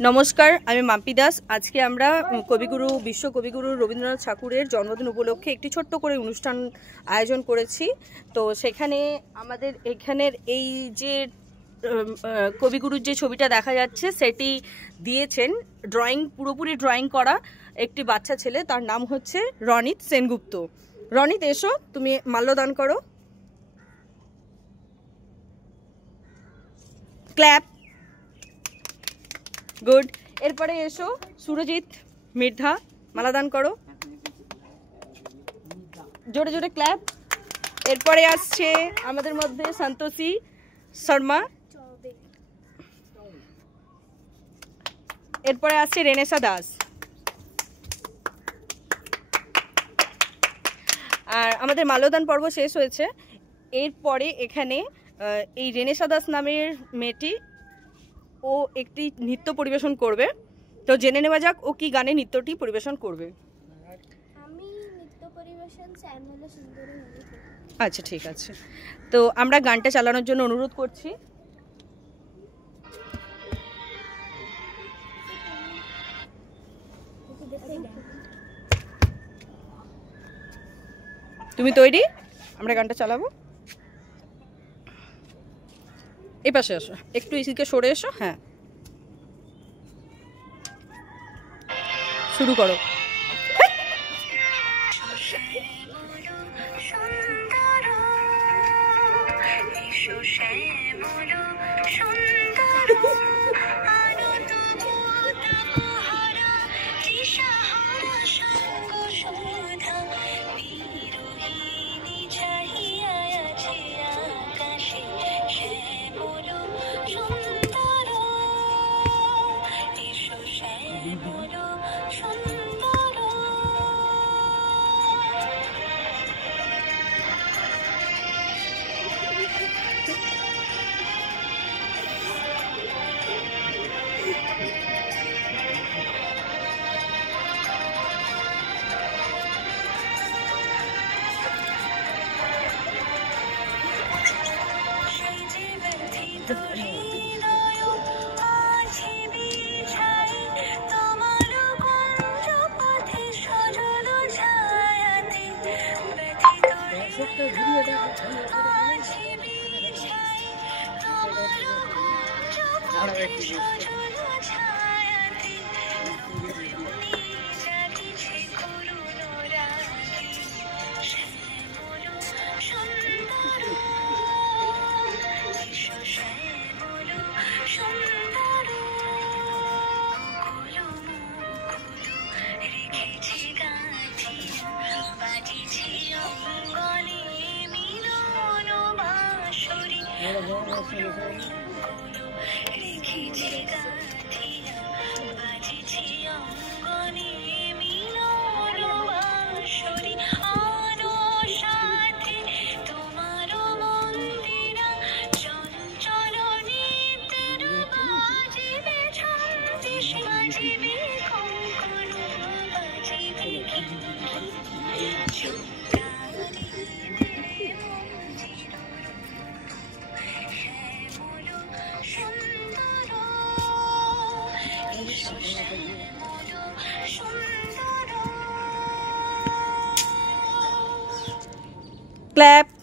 নমস্কার, আমি মাম্পি দাস। আজকে আমরা কবিগুরু বিশ্ব কবিগুরু রবীন্দ্রনাথ ঠাকুরের জন্মদিন উপলক্ষে একটি ছোট্ট করে অনুষ্ঠান আয়োজন করেছি। তো সেখানে আমাদের এখানের এই যে কবিগুরুর যে ছবিটা দেখা যাচ্ছে সেটি দিয়েছেন পুরোপুরি ড্রয়িং করা একটি বাচ্চা ছেলে, তার নাম হচ্ছে রনিত সেনগুপ্ত। রনিত, এসো, তুমি মাল্যদান করো। ক্ল্যাপ। গুড। এরপরে এসো সুরজিৎ মৃধা, মালাদান করো, জোরে জোরে ক্ল্যাপ। এরপরে আসছে আমাদের মধ্যে সন্তোষী শর্মা। এরপরে আসছে রেনেসা দাস। আর আমাদের মাল্যদান পর্ব শেষ হয়েছে। এরপরে এখানে এই রেনেসা দাস নামের মেয়েটি ও একটি নৃত্য পরিবেশন করবে। তো জেনে নেওয়া যাক ও কি গানে নৃত্যটি পরিবেশন করবে। আমি নৃত্য পরিবেশন শ্যামলা সুন্দরী। আচ্ছা, ঠিক আছে। তো আমরা গানটা চালানোর জন্য অনুরোধ করছি। তুমি তৈরি? আমরা গানটা চালাবো। এই পাশে আসো, একটু এদিকে সরে এসো। হ্যাঁ, শুরু করো। ক্ল্যাপ।